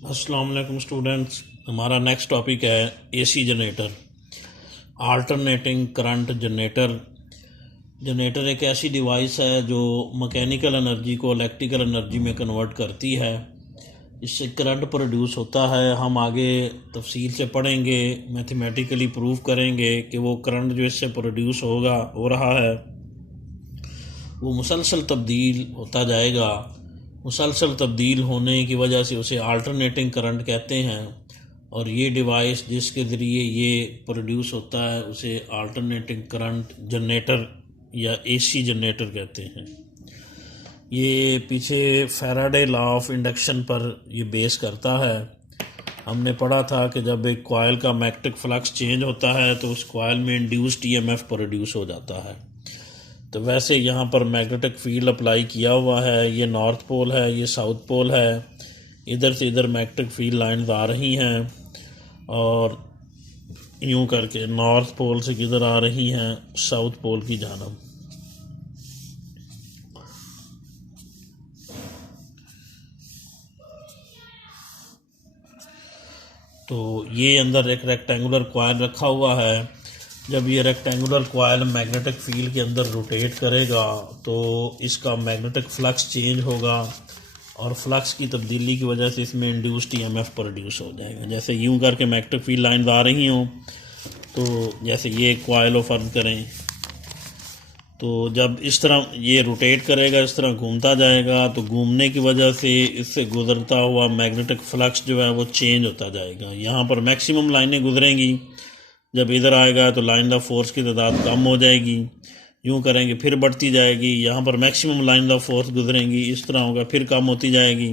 अस्सलाम वालेकुम स्टूडेंट्स। हमारा नेक्स्ट टॉपिक है AC generator, alternating current generator. Generator एक ऐसी डिवाइस है जो मैकेनिकल एनर्जी को इलेक्ट्रिकल एनर्जी में कन्वर्ट करती है। इससे करंट प्रोड्यूस होता है। हम आगे तफसील से पढ़ेंगे, मैथमेटिकली प्रूव करेंगे कि वो करंट जो इससे प्रोड्यूस हो रहा है वो मुसलसल तब्दील होता जाएगा। मुसलसल तब्दील होने की वजह से उसे अल्टरनेटिंग करंट कहते हैं, और ये डिवाइस जिसके ज़रिए ये प्रोड्यूस होता है उसे अल्टरनेटिंग करंट जनरेटर या एसी जनरेटर कहते हैं। ये पीछे फैराडे लॉ ऑफ इंडक्शन पर ये बेस करता है। हमने पढ़ा था कि जब एक कॉइल का मैग्नेटिक फ्लक्स चेंज होता है तो उस कॉइल में इंड्यूस्ड ईएमएफ प्रोड्यूस हो जाता है। तो वैसे यहाँ पर मैग्नेटिक फील्ड अप्लाई किया हुआ है। ये नॉर्थ पोल है, ये साउथ पोल है। इधर से इधर मैग्नेटिक फील्ड लाइन्स आ रही हैं और यूं करके नॉर्थ पोल से किधर आ रही हैं, साउथ पोल की जानब। तो ये अंदर एक रेक्टेंगुलर कॉइल रखा हुआ है। जब ये रेक्टेंगुलर कॉइल मैग्नेटिक फील्ड के अंदर रोटेट करेगा तो इसका मैग्नेटिक फ्लक्स चेंज होगा, और फ्लक्स की तब्दीली की वजह से इसमें इंड्यूस्ड ईएमएफ प्रोड्यूस हो जाएगा। जैसे यूं करके मैग्नेटिक फील्ड लाइन्स आ रही हों, तो जैसे ये कॉइल ऑफ अर्थ करें तो जब इस तरह ये रोटेट करेगा, इस तरह घूमता जाएगा, तो घूमने की वजह से इससे गुजरता हुआ मैग्नेटिक फ्लक्स जो है वो चेंज होता जाएगा। यहाँ पर मैक्सिमम लाइनें गुजरेंगी। जब इधर आएगा तो लाइन ऑफ फोर्स की तादाद कम हो जाएगी। यूं करेंगे फिर बढ़ती जाएगी। यहाँ पर मैक्सिमम लाइन ऑफ फोर्स गुजरेंगी, इस तरह होगा, फिर कम होती जाएगी।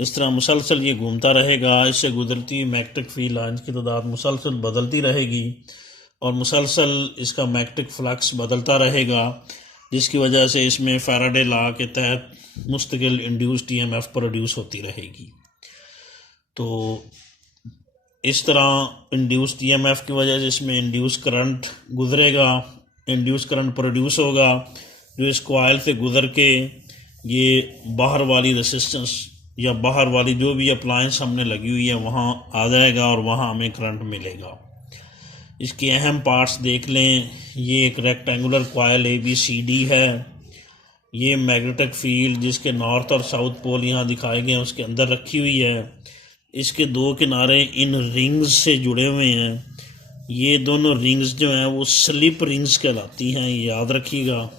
इस तरह मुसलसल ये घूमता रहेगा। इससे गुजरती हुई मैग्नेटिक फील्ड लाइन्स की तादाद मुसलसल बदलती रहेगी और मुसलसल इसका मैग्नेटिक फ्लक्स बदलता रहेगा, जिसकी वजह से इसमें फैराडे लॉ के तहत मुस्तकिल इंड्यूस्ड ईएमएफ प्रोड्यूस होती रहेगी। तो इस तरह इंड्यूस्ड ईएमएफ की वजह से इसमें इंड्यूस करंट गुजरेगा, इंड्यूस करंट प्रोड्यूस होगा, जो इस कॉइल से गुजर के ये बाहर वाली रेसिस्टेंस या बाहर वाली जो भी अप्लायंस हमने लगी हुई है वहाँ आ जाएगा और वहाँ हमें करंट मिलेगा। इसके अहम पार्ट्स देख लें। ये एक रेक्टेंगुलर कॉइल ABCD है। ये मैग्नेटिक फील्ड जिसके नॉर्थ और साउथ पोल यहाँ दिखाए गए हैं उसके अंदर रखी हुई है। इसके दो किनारे इन रिंग्स से जुड़े हुए हैं। ये दोनों रिंग्स जो हैं वो स्लिप रिंग्स कहलाती हैं, याद रखिएगा।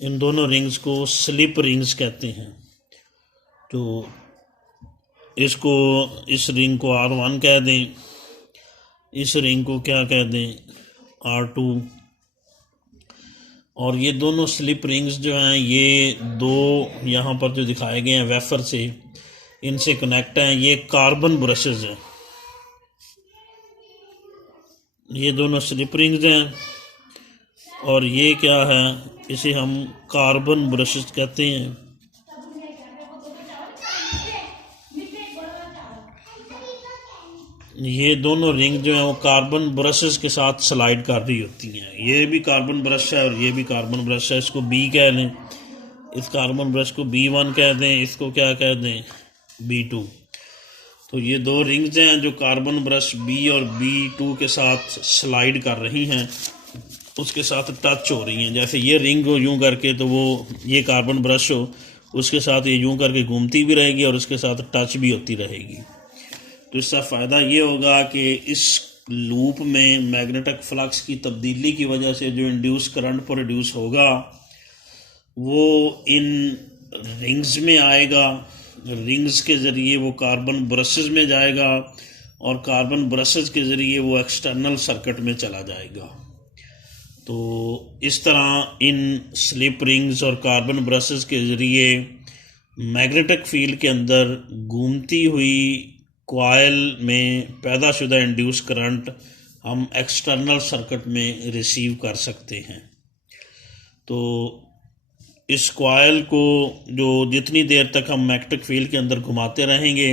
इन दोनों रिंग्स को स्लिप रिंग्स कहते हैं। तो इसको, इस रिंग को R1 कह दें, इस रिंग को क्या कह दें, R2। और ये दोनों स्लिप रिंग्स जो हैं ये दो यहाँ पर जो दिखाए गए हैं वेफर से, इनसे कनेक्ट हैं। ये कार्बन ब्रशेस हैं, ये दोनों स्लिप रिंग्स हैं। और ये क्या है, इसे हम कार्बन ब्रशेस कहते हैं। ये दोनों रिंग जो है वो कार्बन ब्रशेस के साथ स्लाइड कर रही होती हैं। ये भी कार्बन ब्रश है और ये भी कार्बन ब्रश है। इसको B कह लें, इस कार्बन ब्रश को B1 कह दें, इसको क्या कह दें, B2। तो ये दो रिंग्स हैं जो कार्बन ब्रश B और B2 के साथ स्लाइड कर रही हैं, उसके साथ टच हो रही हैं। जैसे ये रिंग हो यूं करके तो वो ये कार्बन ब्रश हो, उसके साथ ये यूं करके घूमती भी रहेगी और उसके साथ टच भी होती रहेगी। तो इसका फ़ायदा ये होगा कि इस लूप में मैग्नेटिक फ्लक्स की तब्दीली की वजह से जो इंड्यूस करंट प्रोड्यूस होगा वो इन रिंग्स में आएगा। रिंग्स के ज़रिए वो कार्बन ब्रशेस में जाएगा और कार्बन ब्रशेस के ज़रिए वो एक्सटर्नल सर्किट में चला जाएगा। तो इस तरह इन स्लिप रिंग्स और कार्बन ब्रशेस के ज़रिए मैग्नेटिक फील्ड के अंदर घूमती हुई कॉइल में पैदाशुदा इंड्यूस करंट हम एक्सटर्नल सर्किट में रिसीव कर सकते हैं। तो इस कॉइल को जो जितनी देर तक हम मैग्नेटिक फील्ड के अंदर घुमाते रहेंगे,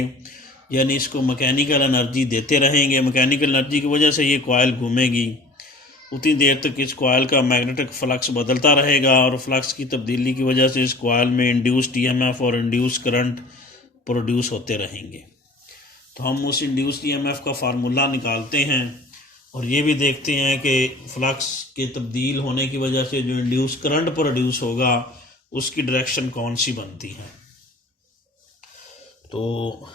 यानी इसको मैकेनिकल एनर्जी देते रहेंगे, मैकेनिकल एनर्जी की वजह से ये कॉइल घूमेगी, उतनी देर तक इस कॉइल का मैग्नेटिक फ्लक्स बदलता रहेगा और फ्लक्स की तब्दीली की वजह से इस कॉइल में इंड्यूस्ड ईएमएफ और इंड्यूस करंट प्रोड्यूस होते रहेंगे। तो हम उस इंड्यूस्ड ईएमएफ का फार्मूला निकालते हैं और ये भी देखते हैं कि फ्लक्स के तब्दील होने की वजह से जो इंड्यूस करंट प्रोड्यूस होगा उसकी डायरेक्शन कौन सी बनती है। तो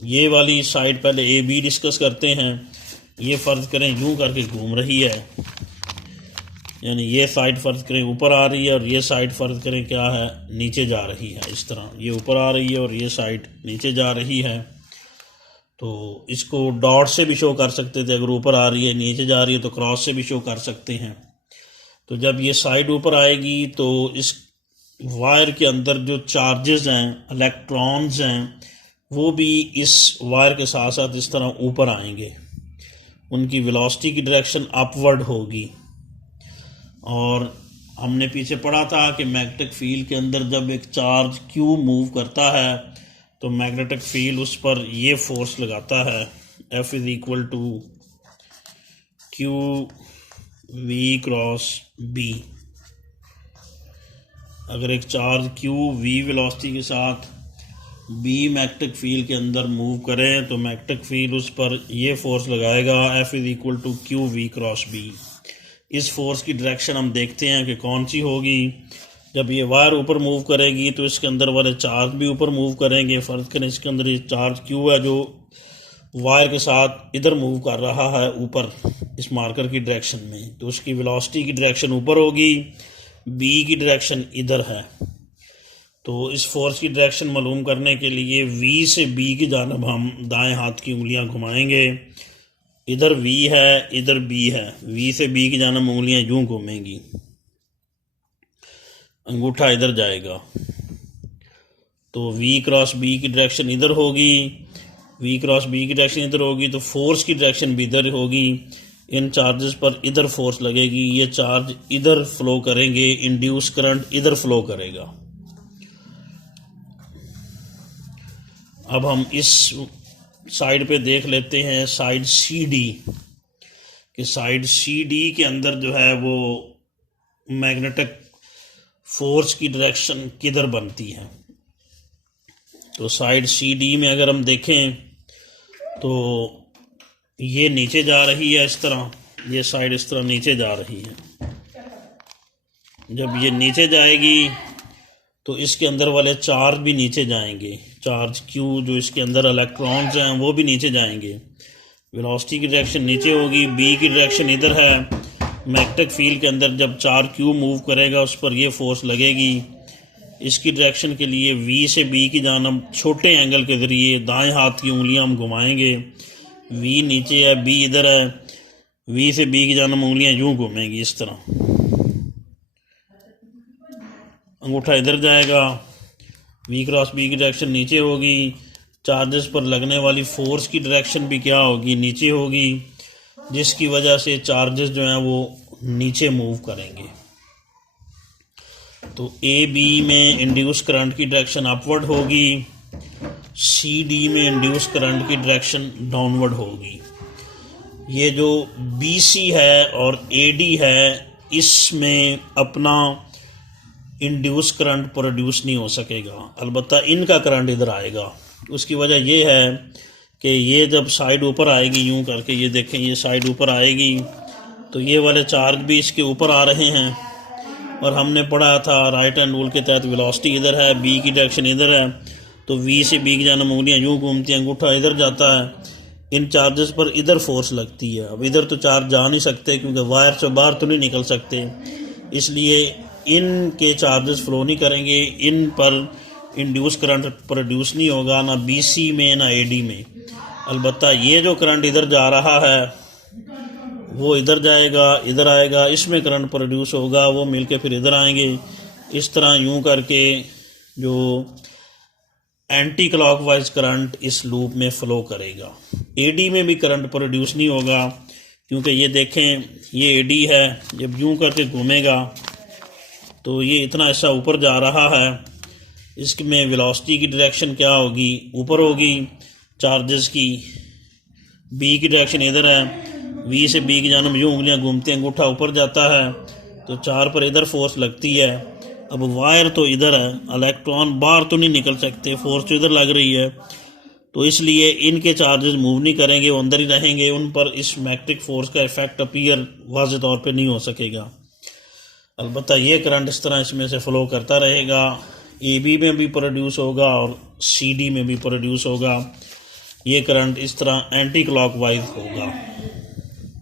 ये वाली साइड पहले ए बी डिस्कस करते हैं। ये फ़र्ज़ करें यूं करके घूम रही है, यानी ये साइड फ़र्ज़ करें ऊपर आ रही है और ये साइड फ़र्ज़ करें क्या है, नीचे जा रही है। इस तरह ये ऊपर आ रही है और ये साइड नीचे जा रही है। तो इसको डॉट से भी शो कर सकते थे, अगर ऊपर आ रही है नीचे जा रही है तो क्रॉस से भी शो कर सकते हैं। तो जब ये साइड ऊपर आएगी तो इस वायर के अंदर जो चार्जेस हैं, इलेक्ट्रॉन्स हैं, वो भी इस वायर के साथ साथ इस तरह ऊपर आएंगे। उनकी वेलोसिटी की डायरेक्शन अपवर्ड होगी। और हमने पीछे पढ़ा था कि मैग्नेटिक फील्ड के अंदर जब एक चार्ज क्यू मूव करता है तो मैग्नेटिक फील्ड उस पर ये फोर्स लगाता है, F is equal to q v cross B. अगर एक चार्ज क्यू वी वेलोसिटी के साथ बी मैग्नेटिक फील्ड के अंदर मूव करें तो मैग्नेटिक फील्ड उस पर ये फोर्स लगाएगा, F is equal to q v cross B. इस फोर्स की डायरेक्शन हम देखते हैं कि कौन सी होगी। जब ये वायर ऊपर मूव करेगी तो इसके अंदर वाले चार्ज भी ऊपर मूव करेंगे। फ़र्ज़ करें इसके अंदर ये चार्ज क्यू है जो वायर के साथ इधर मूव कर रहा है ऊपर इस मार्कर की डायरेक्शन में, तो उसकी वेलोसिटी की डायरेक्शन ऊपर होगी, बी की डायरेक्शन इधर है। तो इस फोर्स की डायरेक्शन मालूम करने के लिए वी से बी की जानब हम दाएं हाथ की उंगलियां घुमाएंगे। इधर वी है, इधर बी है, वी से बी की जानब उंगलियां यूं घूमेंगी, अंगूठा इधर जाएगा। तो V क्रॉस B की डायरेक्शन इधर होगी, V क्रॉस B की डायरेक्शन इधर होगी, तो फोर्स की डायरेक्शन भी इधर होगी। इन चार्जेस पर इधर फोर्स लगेगी, ये चार्ज इधर फ्लो करेंगे, इंड्यूस करंट इधर फ्लो करेगा। अब हम इस साइड पे देख लेते हैं साइड CD कि साइड CD के अंदर जो है वो मैग्नेटिक फोर्स की डायरेक्शन किधर बनती है। तो साइड CD में अगर हम देखें तो ये नीचे जा रही है, इस तरह ये साइड इस तरह नीचे जा रही है। जब ये नीचे जाएगी तो इसके अंदर वाले चार्ज भी नीचे जाएंगे, चार्ज Q जो इसके अंदर इलेक्ट्रॉन्स हैं वो भी नीचे जाएंगे। वेलोसिटी की डायरेक्शन नीचे होगी, B की डायरेक्शन इधर है। मैग्नेटिक फील्ड के अंदर जब चार्ज क्यू मूव करेगा उस पर ये फोर्स लगेगी। इसकी डायरेक्शन के लिए V से B की जानब छोटे एंगल के ज़रिए दाएं हाथ की उंगलियां हम घुमाएंगे। V नीचे है, B इधर है, V से B की जानब उंगलियां यूं घूमेंगी इस तरह, अंगूठा इधर जाएगा। V क्रॉस B की डायरेक्शन नीचे होगी। चार्जेस पर लगने वाली फोर्स की डायरेक्शन भी क्या होगी, नीचे होगी, जिसकी वजह से चार्जेस जो हैं वो नीचे मूव करेंगे। तो ए बी में इंड्यूस करंट की डायरेक्शन अपवर्ड होगी, सी डी में इंड्यूस करंट की डायरेक्शन डाउनवर्ड होगी। ये जो बी सी है और ए डी है, इसमें अपना इंड्यूस करंट प्रोड्यूस नहीं हो सकेगा, अलबत्ता इनका करंट इधर आएगा। उसकी वजह ये है कि ये जब साइड ऊपर आएगी यूं करके, ये देखें ये साइड ऊपर आएगी तो ये वाले चार्ज भी इसके ऊपर आ रहे हैं। और हमने पढ़ा था राइट हैंड रूल के तहत वेलोसिटी इधर है, बी की डायरेक्शन इधर है, तो वी से बी की जानब उंगलियां यूं घूमती हैं, अंगूठा इधर जाता है। इन चार्जेस पर इधर फोर्स लगती है। अब इधर तो चार्ज जा नहीं सकते क्योंकि वायर से बाहर तो नहीं निकल सकते, इसलिए इनके चार्जेस फ्लो नहीं करेंगे, इन पर इंड्यूस करंट प्रोड्यूस नहीं होगा, ना BC में ना AD में। अलबत्ता ये जो करंट इधर जा रहा है वो इधर जाएगा, इधर आएगा, इसमें करंट प्रोड्यूस होगा, वो मिलके फिर इधर आएंगे। इस तरह यूं करके जो एंटी क्लॉकवाइज करंट इस लूप में फ़्लो करेगा। AD में भी करंट प्रोड्यूस नहीं होगा क्योंकि ये देखें ये AD है, जब यूं करके घूमेगा तो ये इतना ऐसा ऊपर जा रहा है, इसमें वेलोसिटी की डायरेक्शन क्या होगी, ऊपर होगी। चार्जेस की B की डायरेक्शन इधर है, V से B की जानब यूं उंगलियां घूमती हैं, अंगूठा ऊपर जाता है तो चार पर इधर फोर्स लगती है, अब वायर तो इधर है, इलेक्ट्रॉन बाहर तो नहीं निकल सकते, फोर्स तो इधर लग रही है, तो इसलिए इनके चार्जेस मूव नहीं करेंगे, वो अंदर ही रहेंगे, उन पर इस मैग्नेटिक फोर्स का इफेक्ट अपीयर वाज़ेह तौर पे नहीं हो सकेगा। अलबत्ता ये करंट इस तरह इसमें से फ़्लो करता रहेगा, AB में भी प्रोड्यूस होगा और CD में भी प्रोड्यूस होगा। ये करंट इस तरह एंटी क्लॉकवाइज होगा।